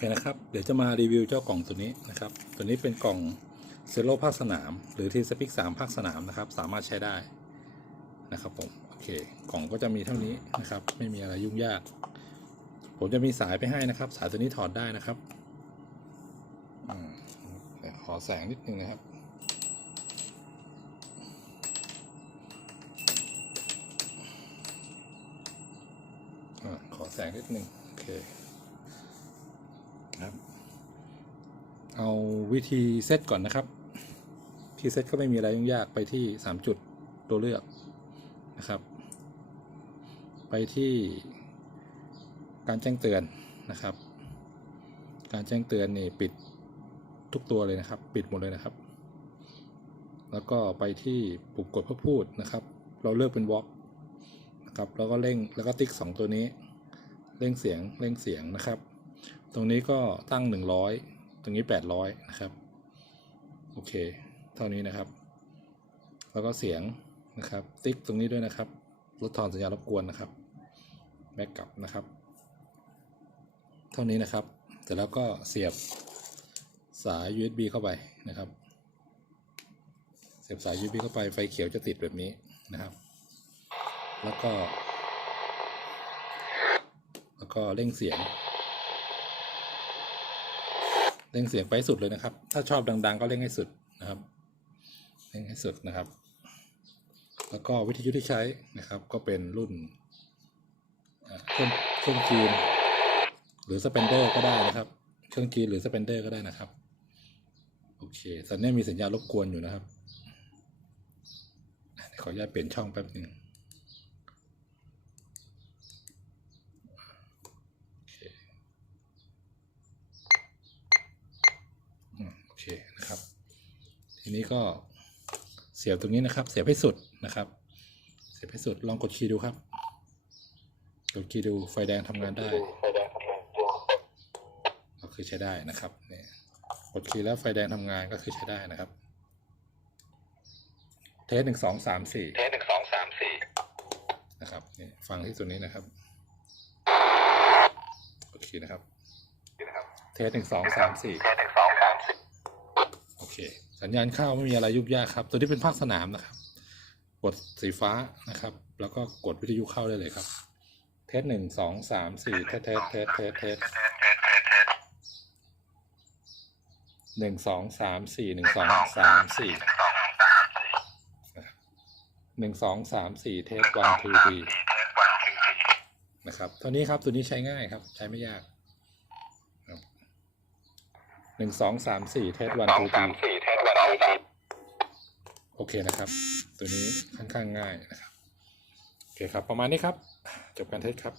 เคนะครับ เดี๋ยวจะมารีวิวเจ้ากล่องตัวนี้นะครับ ตัวนี้เป็นกล่องเซโลภาคสนาม หรือทีสปิกสามภาคสนามนะครับ สามารถใช้ได้นะครับผม โอเค กล่องก็จะมีเท่านี้นะครับ ไม่มีอะไรยุ่งยาก ผมจะมีสายไปให้นะครับ สายตัวนี้ถอดได้นะครับอืมขอแสงนิดนึงนะครับอขอแสงนิดนึงโอเค ครับ เอาวิธีเซตก่อนนะครับ ที่เซตก็ไม่มีอะไรยุ่งยากไปที่ 3 จุดตัวเลือกนะครับ ไปที่การแจ้งเตือนนะครับ การแจ้งเตือนนี่ปิดทุกตัวเลยนะครับ ปิดหมดเลยนะครับ แล้วก็ไปที่ปุ่มกดเพื่อพูดนะครับ เราเลือกเป็นวอล์กนะครับ แล้วก็เร่งแล้วก็ติ๊กสองตัวนี้ เร่งเสียงเร่งเสียงนะครับ ตรงนี้ก็ตั้ง 100 ตรงนี้ 800 นะครับ โอเค เท่านี้นะครับ แล้วก็เสียงนะครับ ติ๊กตรงนี้ด้วยนะครับ ลดทอนสัญญาณรบกวนนะครับแบ็กกลับนะครับ เท่านี้นะครับ เสร็จแล้วก็เสียบสาย USB เข้าไปนะครับ เสียบสาย USB เข้าไปไฟเขียวจะติดแบบนี้นะครับ แล้วก็ แล้วก็เร่งเสียง เร่งเสียงไปสุดเลยนะครับ ถ้าชอบดัง ๆ ก็เร่งให้สุดนะครับเร่งให้สุดนะครับ แล้วก็วิทยุที่ใช้นะครับ ก็เป็นรุ่นเครื่องเครื่องจีนหรือสเปนเดอร์ก็ได้นะครับ เครื่องจีนหรือสเปนเดอร์ก็ได้นะครับ โอเคตอนนี้มีสัญญาณรบกวนอยู่นะครับขออนุญาตเปลี่ยนช่องแป๊บหนึ่ง โอเคอืมโอ เคนะครับ ทีนี้ก็เสียบตรงนี้นะครับ เสียบให้สุดนะครับ เสียบให้สุดลองกดคีย์ดูครับ กดคีย์ดูไฟแดงทำงานได้ก็คือใช้ได้นะครับเนี่ยกดคีย์แล้วไฟแดงทำงานก็คือใช้ได้นะครับ เทสหนึ่งสองสามสี่เทสหนึ่งสองสามสี่นะครับนี่ฟังที่ตัวนี้นะครับกดคีย์นะครับนะครับเทสหนึ่งสองสามสี่เทสหนึ่ง สัญญาณเข้าไม่มีอะไรยุ่งยากครับ ตัวนี้เป็นภาคสนามนะครับ กดสีฟ้านะครับ แล้วก็กดวิทยุเข้าได้เลยครับ เทสหนึ่งสองสามสี่เทสเทสเทสเทสเทสหนึ่งสองสามสี่หนึ่งสองสามสี่หนึ่งสองสามสี่เทสวันทูทีวีนะครับตัวนี้ครับตัวนี้ใช้ง่ายครับ ใช้ไม่ยาก หนึ่งสองสามสี่เทสวันสองทูสาทีมสี่เทสวันทูทีโอเคนะครับ ตัวนี้ค่อนข้างง่ายนะครับ โอเคครับ ประมาณนี้ครับ จบการเทสครับ